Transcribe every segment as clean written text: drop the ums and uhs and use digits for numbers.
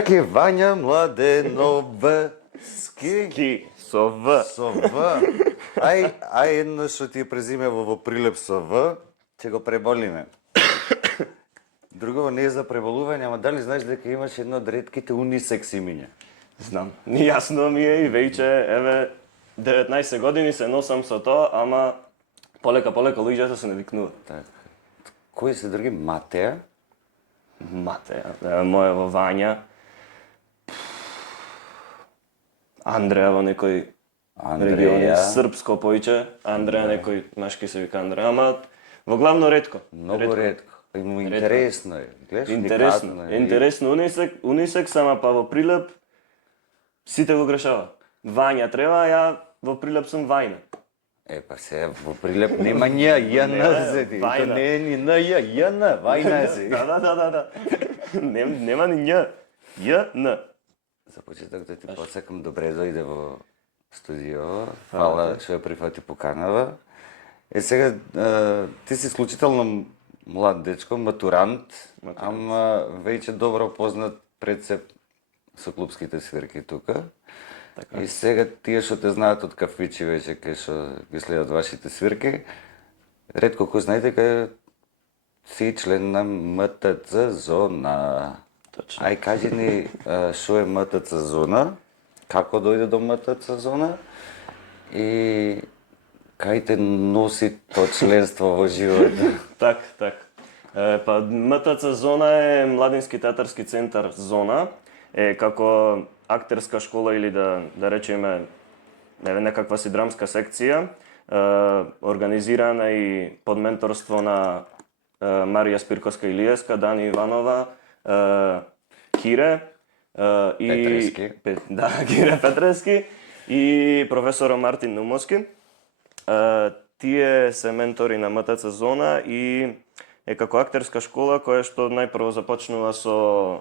Свирки Вања Младеновски. Со В. Со В. Ај едно што ти е презимево во прилеп со В, ќе го преболиме. Друго не е за преболување, ама дали знаеш дека имаш едно од ретките унисекс имиња? Знам. Јасно ми е и веќе, еве, 19 години се носам со тоа, ама полека луѓето се навикнуваат. Така. Кои се други? Матеја? Матеја, моево Вања. Андреја во некој региони, српско поиќе, Андреја некој машки се вика Андреја, ама во главно ретко. Многу ретко. Интересно е. Гледаш, Интересно, интересно унисекс, ама па во прилеп сите го грешаваат. Вања треба, ја во прилеп сум Вајна. Па се, во прилеп нема њ, јн се ти. То не е ни н, јн, Вајна се. Да. Нема ни њ, јн. За почеток да ти подсекам, добре дојде во студио. Фала што ја прифати поканава. Сега, ти си случително млад дечко, матурант, ама веќе добро познат пред се со клубските свирки тука. И сега тие што те знаат од кафичи веќе кај што ги следат вашите свирки, ретко кој знае дека си член на МТЦ Зона. Точно. Ај кажи ни што е МТЦ Зона, како дојде до МТЦ Зона и кај те носи тоа членство во животот? Так. Па МТЦ Зона е Младински театарски центар Зона, е како актерска школа или да речеме некаква си драмска секција, организирана и под менторство на Марија Спирковска-Илиевска, Дани Иванова, Кире и Кире Петрески и професор Мартин Нумовски. Тие се ментори на МТЦ Зона и е како актерска школа која што најпрво започнува со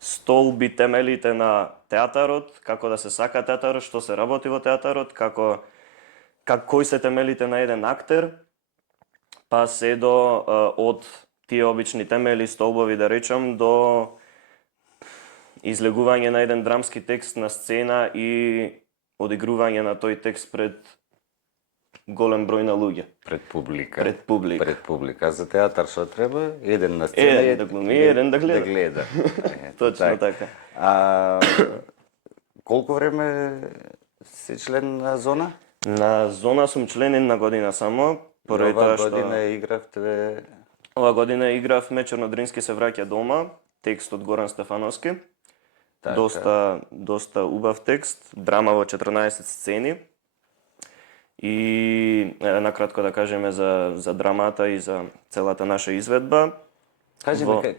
столби темелите на театарот, како да се сака театарот, што се работи во театарот, кои се темелите на еден актер, па се до од тие обични темели, столбови да речам, до излегување на еден драмски текст на сцена и одигрување на тој текст пред голем број на луѓе. Пред публика. Пред публика. За театар што треба? Еден на сцена и да глуми, еден да гледа. Да гледа. Точно така. Колку време си член на Зона? На Зона сум член една година само, поради тоа што ова година играв Мечерно Дрински се враќа дома, текст од Горан Стефановски. Доста убав текст, драма во 14 сцени. И накратко да кажеме за драмата и за целата наша изведба.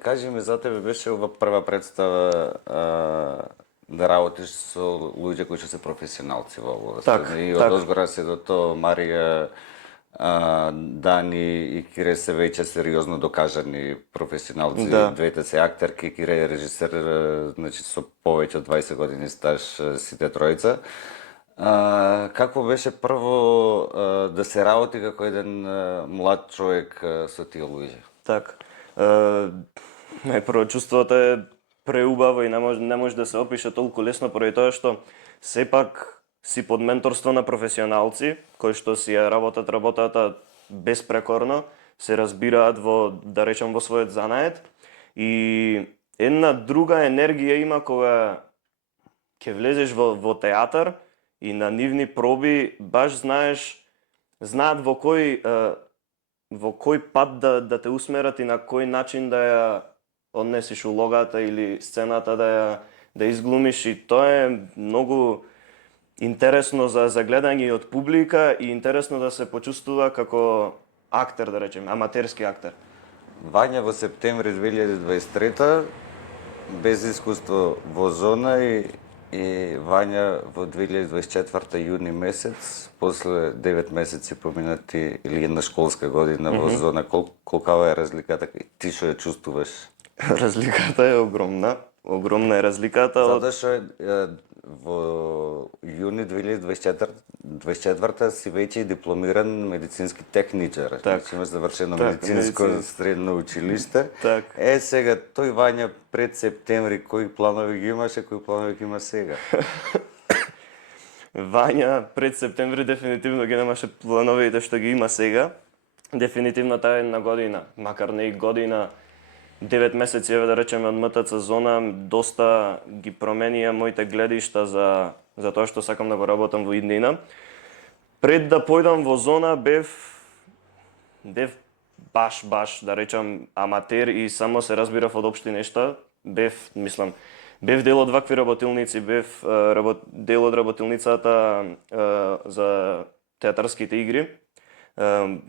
Кажи ми за тебе, беше ова прва представа да работиш со луѓе кои што се професионалци во областа. И од озгора се до тоа Марија, Дани и Кире се веќе сериозно докажани професионалци. Двете се актерки, Кире е режисер, значи со повеќе од 20 години стаж сите тројца. Како беше прво да се работи како еден млад човек со тие луѓе? Так. Најпрво чувството е преубаво и не може да се опише толку лесно поради тоа што сепак си под менторство на професионалци кои што си ја работат работата безпрекорно, се разбираат во, да речам, во својот занает и една друга енергија има кога ќе влезеш во театар и на нивни проби баш знаат во кој пат да те усмерат и на кој начин да ја однесиш улогата или сцената да изглумиш, и тоа е многу интересно за гледање и од публика и интересно да се почувствува како актер, да речем, аматерски актер. Вања во септември 2023 без искуство во Зона и Вања во 2024 јуни месец, после 9 месеци поминати или една школска година во Зона, колкава е разликата? Ти што ја чувствуваш? Разликата е огромна. Огромна е разликата. Затоа што во јуни 2024 си веќе и дипломиран медицински техничар. Так. Значи имаш завршено Так, медицинско медицинско. средно училиште. Так. Сега тој Вања пред септември кои планови ги имаше, кои планови ги има сега? Вања пред септември дефинитивно ги немаше плановите што ги има сега. Дефинитивно таа една година, макар не и година, 9 месеци, еве да речеме, од МТЦ зона, доста ги променија моите гледишта за тоа што сакам да го работам во иднина. Пред да појдам во зона бев баш, да речам, аматер и само се разбирав од општи нешта. Бев дел од вакви работилници, бев дел од работилницата за театарските игри,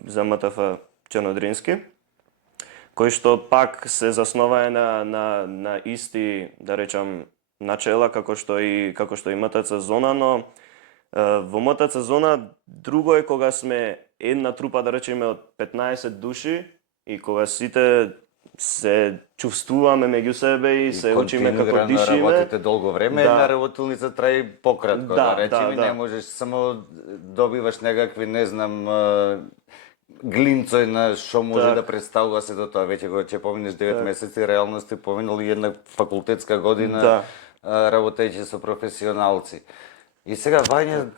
за МТФ Чернодрински, кој што пак се заснова на исти, да речам, начела како што и МТЦ зона, но во МТЦ зона друго е кога сме една трупа, да речеме, од 15 души и кога сите се чувствуваме меѓу себе и се учиме како дишиме. Работите долго време, Да. една работилница трае пократко, Да, да речеме, да. не можеш само добиваш некакви, не знам, глинцој на што може Так. да представува се до тоа. Веќе го ќе поминеш 9 месеци, реално сте поминали една факултетска година Да. работејќи со професионалци. И сега Вања,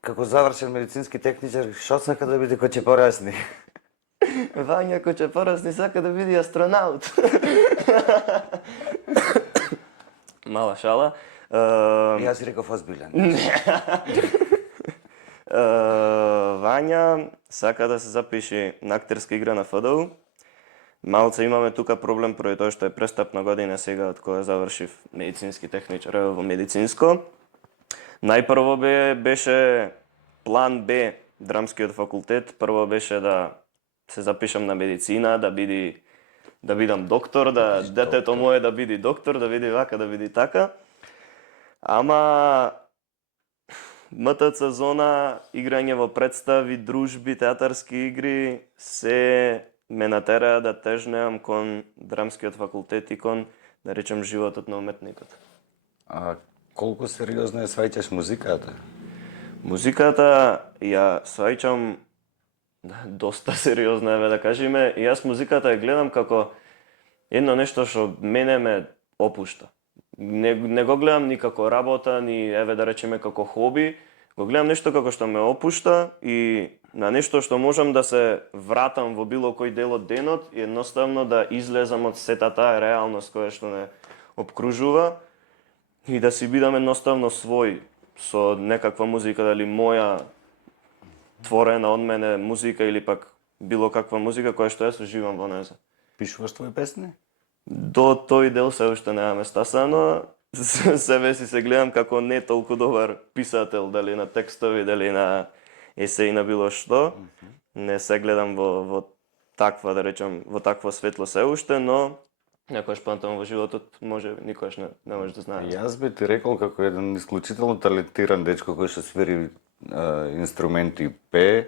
како завршен медицински техничар, што сака да биде кога ќе порасне? Вања кој ќе порасне сака да биде астронаут. Мала шала. Јас си реков озбилен. Вања сака да се запише на актерска игра на ФДУ. Малце имаме тука проблем поради тоа што е престапна година сега од кога завршив медицински техничар во медицинско. Најпрво беше план Б, драмскиот факултет. Прво беше да се запишам на медицина, да бидам доктор, да детето мое да биде доктор, да биде вака, да биде така. Ама МТЦ зона, играње во представи, дружби, театарски игри, се ме натераа да тежнеам кон драмскиот факултет и кон, да речем, животот на уметникот. А колку сериозно ја сваќаш музиката? Музиката ја сваќам доста сериозно, еве да кажеме. И јас музиката ја гледам како едно нешто што мене ме опушта. Не го гледам ни како работа, ни еве да речеме како хоби, го гледам нешто како што ме опушта и на нешто што можам да се вратам во било кој дел од денот и едноставно да излезам од сета таа реалност која што ме обкружува и да си бидам едноставно свој со некаква музика, дали моја творена од мене музика или пак било каква музика која што јас уживам во неа. Пишуваш твои песни? До тој дел се уште немаме стасано. Себе си се гледам како не толку добар писател, дали на текстови, дали на есеи, на било што. Не се гледам во таква, да речам, во такво светло се уште, но некојаш пантам во животот, може, никош не може да знае. Јас би ти рекол како еден исклучително талентиран дечко кој што свири инструменти и пее,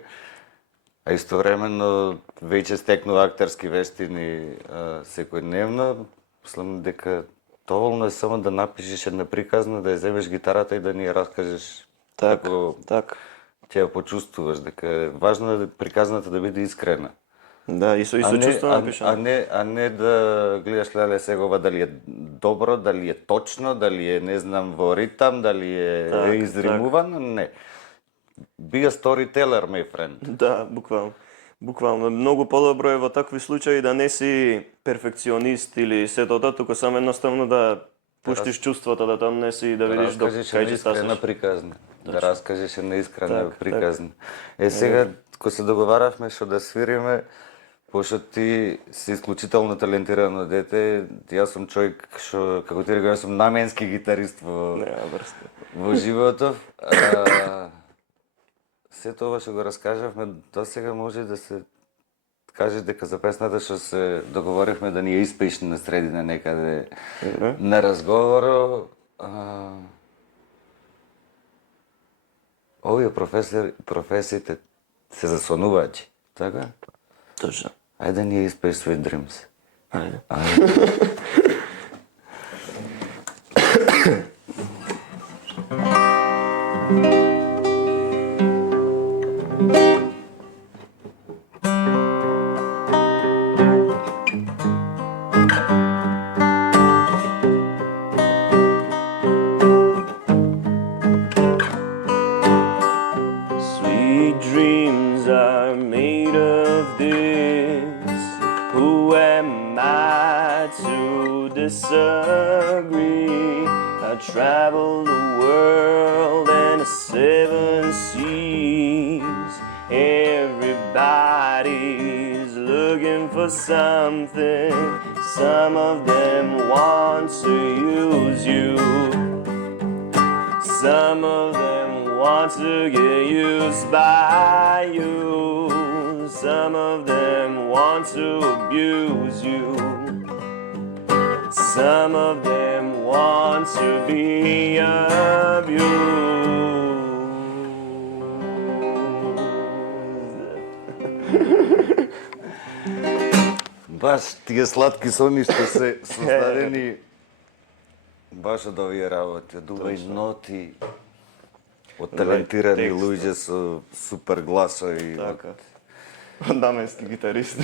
а истовремено веќе стекнува актерски вештини секојдневно, мислам дека доволно е само да напишеш една приказна, да ја земеш гитарата и да ни ја раскажеш како Так. ќе ја почувствуваш, дека е важно да приказната да биде искрена. Да, и со чувство напишано. А не да гледаш леле сегова дали е добро, дали е точно, дали е не знам во ритам, дали е Так, изримувано, не. Be a storyteller, my friend. Да, буквално. Буквално. Многу подобро е во такви случаи да не си перфекционист или сето тоа, туку само едноставно да пуштиш чувството, да там не си да видиш до раскажеш кај една ќе искрена стасаш. приказна. Да раскажеш една искрена Так, приказна. Сега, кога се договаравме што да свириме, пошто ти си исклучително талентирано дете, јас сум човек што, како ти рекам, јас сум наменски гитарист Нема врска. во животов. Сето ова што го раскажавме, до сега може да се кажеш дека за песната што се договоривме да ни ја испееш на средина некаде на разговоро, овие професиите се заслонувачи, така? Точно. Ајде да ни ја испееш Sweet Dreams. Ајде. I travel the world and the seven seas. Everybody's looking for something. Some of them want to use you. Some of them want to get used by you. Some of them want to abuse you. Some of them want to be abused. Баш тие сладки сони што се создадени баш од овие работи, од овие ноти, од талентирани текст. луѓе со супер гласови. Така. Наменски гитаристи.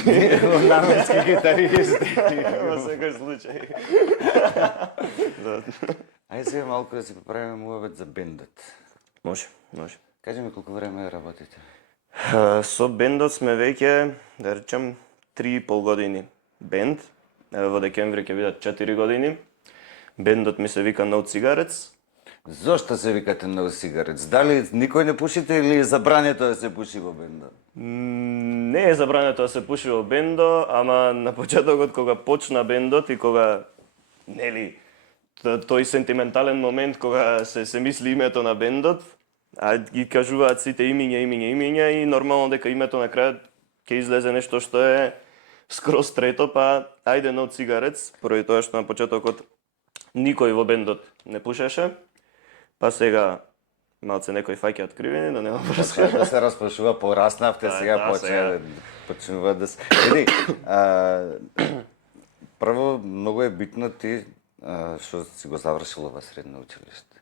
Наменски гитаристи. Во секој случај. Ајде сега малку да си поправиме муабет за бендот. Може, може. Кажи ми колку време работите? Со бендот сме веќе, да речем, 3,5 години бенд. Еве во декември ќе бидат 4 години. Бендот ми се вика No Cigarettes. Зошто се викате No Cigarettes? Дали никој не пушите или е забрането да се пуши во бендот? Не е забрането да се пуши во бендо, ама на почетокот кога почна бендот и кога, нели, тој сентиментален момент кога се мисли името на бендот, а ги кажуваат сите имиња и нормално дека името на крајот ќе излезе нешто што е скроз трето, па ајде No Cigarettes, поради тоа што на почетокот никој во бендот не пушеше, па сега малце некои фаќаат кривини, да нема врска. Да се распашува, пораснавте, сега почнува да се... Еди, прво, многу е битно ти, што си го завршил ова средно училиште.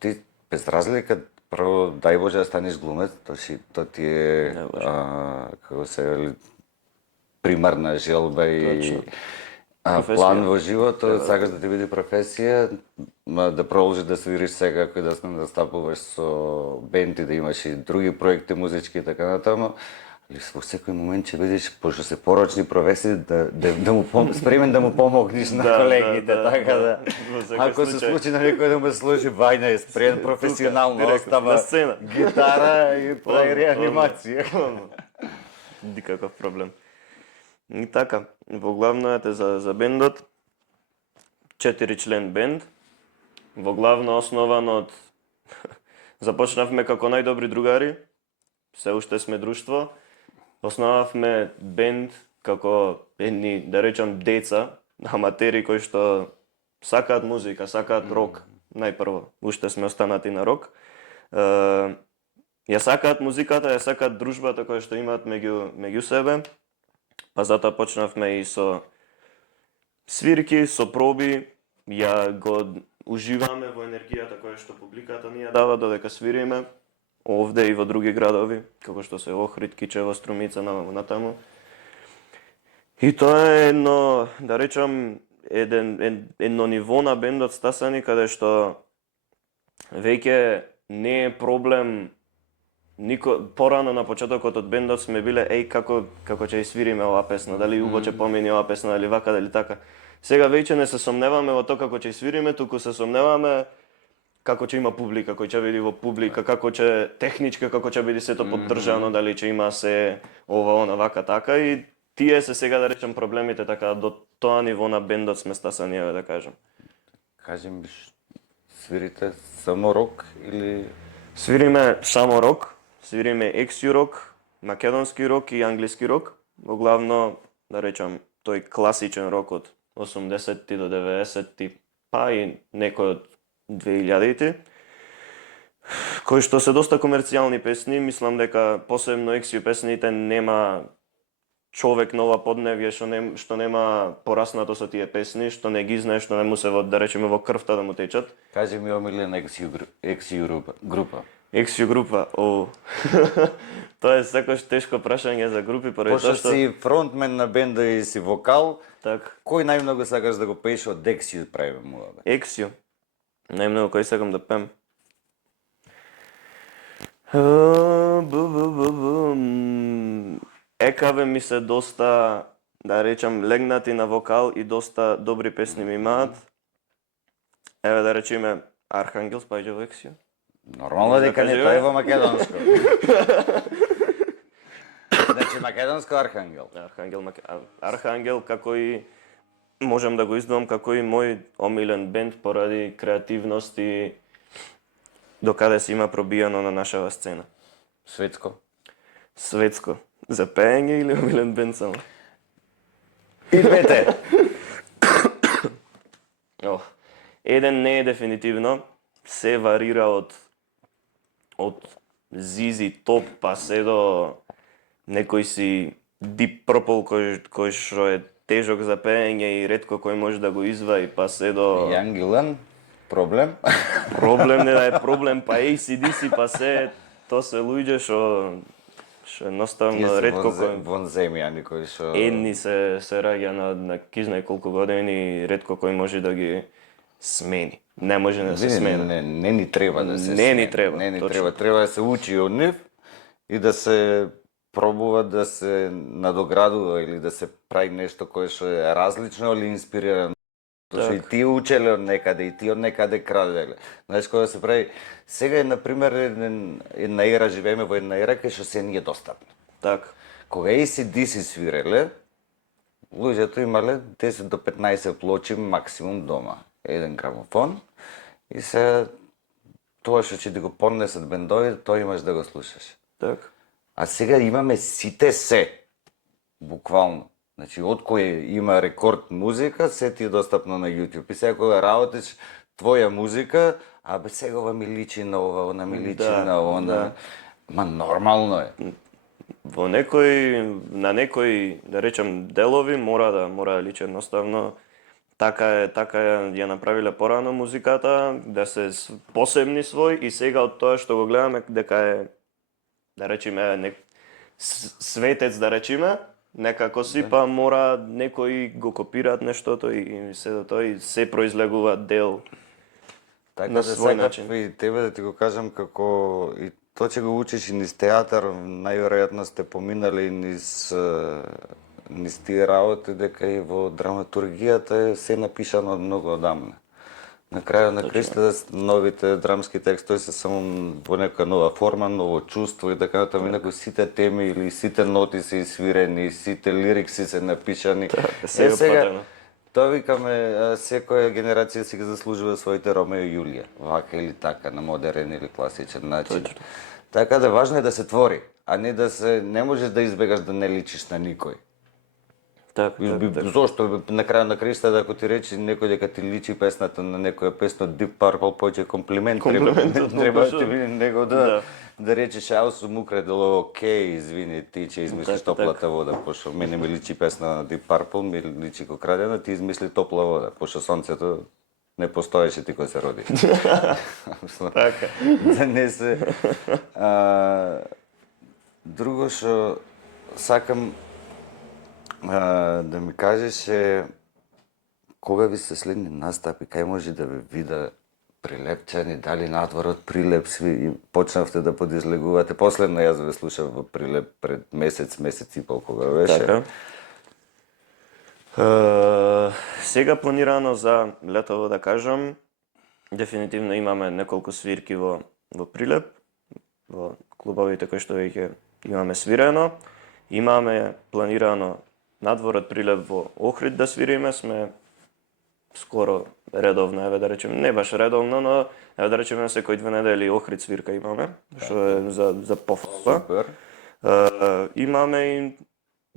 Ти, без разлика, прво, дај Боже да станеш глумец, то ти е, како се вели, примарна желба и план во животот, сакаш да ти биде професија, да продолжиш да свириш сега, кој да настапуваш со бенд и да имаш и други проекти музички и така натаму, али во секој момент ќе бидеш, пошто се порочни професии, спремен да му помогнеш на колегите, така да, ако се случи на некој да му служи бајна, е спремен професионално, остава гитара и прави реанимација. Никаков проблем. И така, во главно за бендот, 4 член бенд, во главно основан од... Започнавме како најдобри другари, се уште сме друштво, основавме бенд како едни, да речам, деца, аматери кои што сакаат музика, сакаат рок, најпрво, уште сме останати на рок. Ја сакаат музиката, ја сакаат дружбата која што имаат меѓу себе, па затоа почнавме и со свирки, со проби, ја го уживаме во енергијата која што публиката ни ја дава додека свириме, овде и во други градови, како што се Охрид, Кичево, Струмица, натаму. И тоа е едно, да речам, едно ниво на бендот стасани, каде што веќе не е проблем. Порано на почетокот од бендот сме биле како ќе свириме оваа песна, дали убаво ќе помине оваа песна, дали вака, дали така. Сега веќе не се сомневаме во тоа како ќе свириме, туку се сомневаме како ќе има публика, кој ќе биде во публика, како ќе технички, како ќе биде сето поддржано, дали ќе има се ова, она, вака, така, и тие се сега, да речем, проблемите, така, до тоа ниво на бендот сме стасани, да кажем. Кажем, свирите само рок или... Свириме само рок, свириме ексју рок, македонски рок и англиски рок, во главно, да речем, тој класичен рок од 80-ти до 90-ти, па и некој од 2000-ти, кои што се доста комерцијални песни, мислам дека посебно ексју песните нема човек на ова подневје што нема пораснато со тие песни, што не ги знае, што не му се да речеме во крвта да му течат. Кажи ми омилена ексју група. Ексју група, тоа е секој тешко прашање за групи, поради тоа што си фронтмен на бенда и си вокал, так. Кој најмногу сакаш да го пееш од ексју правиме муабе? Ексју. Најмногу кој сакам да пеем. Екаве ми се доста, да речам, легнати на вокал и доста добри песни ми имаат. еве да речеме Архангел спаѓа во Ексио. Нормално Да дека не кажеме. тој е во македонско. Значи македонско Архангел. Архангел како и можам да го издвоам како и мој омилен бенд поради креативност и докаде се има пробијано на нашава сцена. Светско. Светско. За пеење или омилен бенд само? И двете. Еден не е дефинитивно, се варира од Зизи Топ па се до некој си Deep Purple кој што е тежок за пеење и ретко кој може да го изваи, па се до Јан Гилан, проблем. проблем не да е проблем, па AC/DC, па се то се луѓе што Тие едноставно се ретко кој вонземјани кои што... едни се раѓа на кизнай колку години, ретко кој може да ги смени. Не може да се смени. Не ни треба да се Не ни смени. треба, Не ни точно. треба. Треба да се учи од нив и да се пробува да се надоградува или да се прави нешто кое што е различно или инспирирано. Тоа што и тие учеле од некаде, и тие од некаде краделе. Знаеш, кога се прави... Сега е, например, една ера, живееме во една ера кај што се не е достапно. Така. Кога AC/DC свиреле, луѓето имале 10 до 15 плочи максимум дома. Еден грамофон и се тоа што ќе ти го поднесат бендови, тоа имаш да го слушаш. Така. А сега имаме сите се, буквално. Значи, од кој има рекорд музика, се ти е достапно на YouTube. И сега кога работиш твоја музика, абе сега ова ми личи на ова, она ми личи Да, на она. да. Ма нормално е. На некои, да речем, делови мора да личи едноставно. Така ја направиле порано музиката, да се посебни свој и сега од тоа што го гледаме дека е, да речеме, светец, да речеме, некако си, па мора некои го копираат нештото и се до тоа и се произлегува дел. Така На да свој сакав начин. и тебе да ти го кажам како и тоа че го учиш и низ театар, најверојатно сте поминали и низ тие работи, дека и во драматургијата е се напишано од многу одамна. На крајот на крајштата новите драмски текстови се само во некоја нова форма, ново чувство и така натаму, инаку сите теми или сите ноти се исвирени, сите лирикси се напишани. се е опатено. Тоа викаме, секоја генерација си ги заслужува своите Ромео и Јулија, вака или така, на модерен или класичен начин. Точно. Така да важно е да се твори, а не да се не можеш да избегаш да не личиш на никој. Така. Зошто на крајот на крајштата ако ти рече некој дека ти личи песната на некоја песна од Deep Purple, поќе комплимент треба ти биде него да речеш ао сум украдел окей, извини, ти ќе измислиш топлата вода, пошто мене ми личи песна на Deep Purple, ми личи ко крадена, ти измисли топла вода, пошто сонцето не постоеше ти кога се роди. Така. Да не се... Друго што сакам да ми кажеш е кога ви се следни настапи, кај може да ве вида Прилепчани, дали надворот Прилеп сви почнавте да подизлегувате. Последно јас ве слушав во Прилеп пред месец и пол кога беше. Така. Сега планирано за летово да кажам, дефинитивно имаме неколку свирки во Прилеп, во клубовите кои што веќе имаме свирено. Имаме планирано надворот Прилеп во Охрид да свириме, сме скоро редовно, еве да речеме, не баш редовно, но еве да речеме секој 2 недели Охрид свирка имаме, што е за пофалба. Супер. Имаме и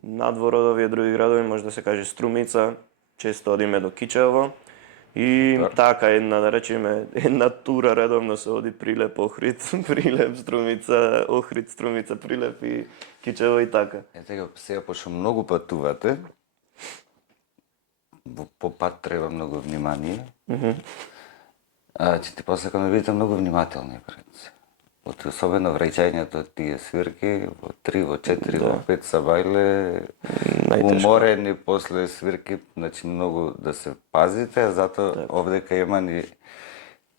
надвор од овие други градови, може да се каже Струмица, често одиме до Кичево. И така една, да речеме, една тура редовно се оди Прилеп, Охрид, Прилеп, Струмица, Охрид, Струмица, Прилеп и Кичево и така. Сега, пошто многу патувате, по пат треба многу внимание. Ќе ти посакам да бидете многу внимателни пред се. Особено враќањето од тие свирки, во 3, во 4, во 5 сабајле, уморени после свирки, значи многу да се пазите, а затоа овдека има ни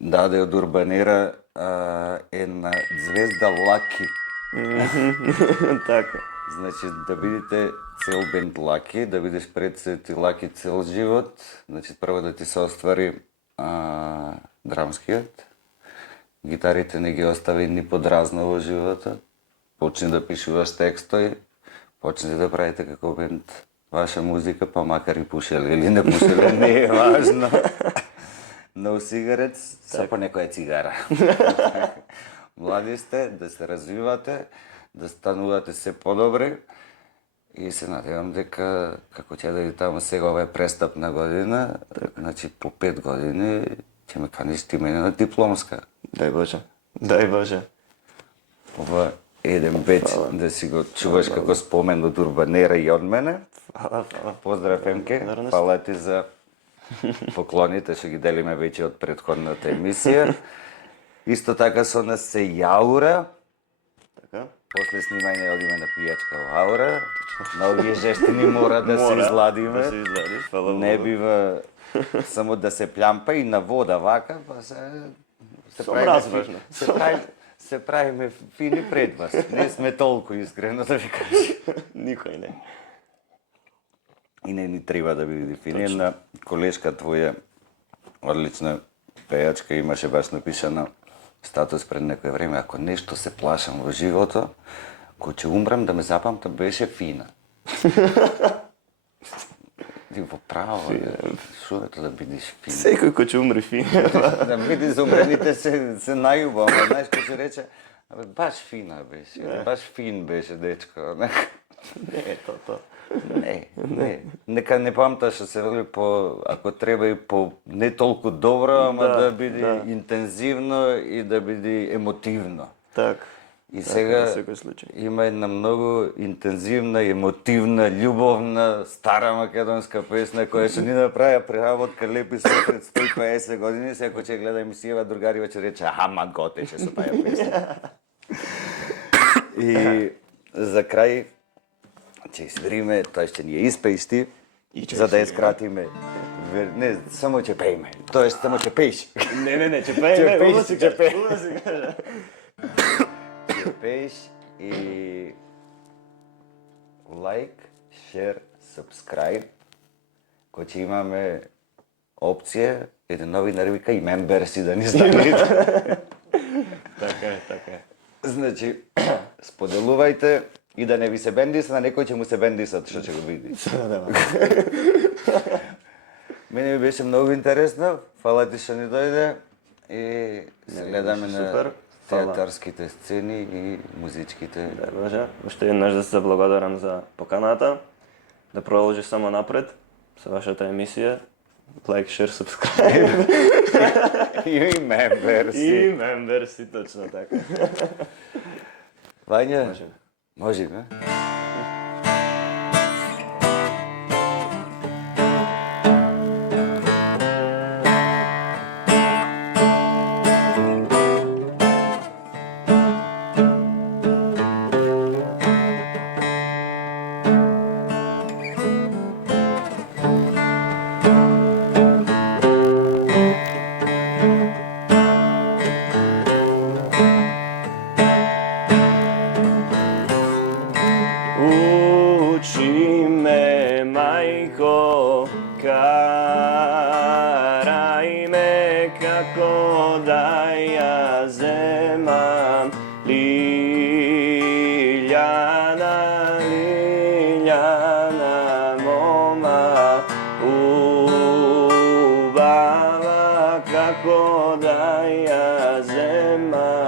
даде од Урбанера една звезда Лаки. Така. Значи да бидете цел бенд Лаки, да бидеш пред се ти Лаки цел живот, значи прво да ти се оствари драмскиот. Гитарите не ги остави ни подразно во животот. Почни да пишуваш текстови, почни да правите како бенд ваша музика, па макар и пушеле или не пушеле, не е важно. No cigarettes, са по некоја цигара. Млади сте, да се развивате, да станувате се подобри и се надевам дека како ќе да таму сега ова е престапна година, значи по 5 години ќе ме каниш ти мене на дипломска. Дај Боже. Дај Боже. Ова еден беч да си го чуваш како спомен од Урбанера и од мене. Фала. Поздрав, Емке. Фала ти за поклоните, што ги делиме веќе од претходната емисија. Исто така со нас се Јаура. Така. После снимање одиме на пијачка во Аура. На овие жештини мора да се изладиме. Да се излади, фала Богу. Не бива само да се плямпа и на вода вака, па Сообразважно. се правиме фини пред вас. Не сме толку искрено да ви кажем. Никој не. И не ни треба да биде фини. Една колешка твоја, одлична пејачка, имаше баш напишано статус пред некој време, ако нешто се плашам во живото, кој ќе умрам да ме запамта беше фина. Ти во право, шо е тоа да бидеш фина? Секој кој ќе умре фин. Да види за умрените се најубаво, ама знаеш кој ќе рече, абе баш фина беше, баш фин беше дечко. Не е тоа. Не. Нека не памташ да се вели по, ако треба и по не толку добро, ама да биде интензивно и да биде емотивно. Так. И сега секој случај. има една многу интензивна, емотивна, љубовна, стара македонска песна која што ни направи преработка лепи се пред 150 години. Сега ќе гледа емисијава, другариот ќе рече, аха, ма готеше со таа песна. И за крај ќе свириме, тоа ќе ни ја испеиш ти, за да ја скратиме. Не, само ќе пееме. Тоест, само ќе пееш. Не, ќе Ќе пееме. пееш, ќе пееш. Уво си кажа. Ќе пееш и лайк, шер, subscribe, кој ќе имаме опција, еден новинар вика и мемберси да ни станете. Така е. Значи, споделувајте и да не ви се бендиса, на некој ќе му се бендисат, што ќе го види. Мене ми беше многу интересно, фала ти што ни дојде и се гледаме на театарските сцени и музичките. Да, Боже. Уште еднаш да се заблагодарам за поканата, да продолжи само напред со вашата емисија. Like, share, subscribe. И мемберси. И мемберси, точно така. Вања, можеме. Учи ме, мајко, карај ме како да ја земам. Лиљана, мома, убава како да ја земам.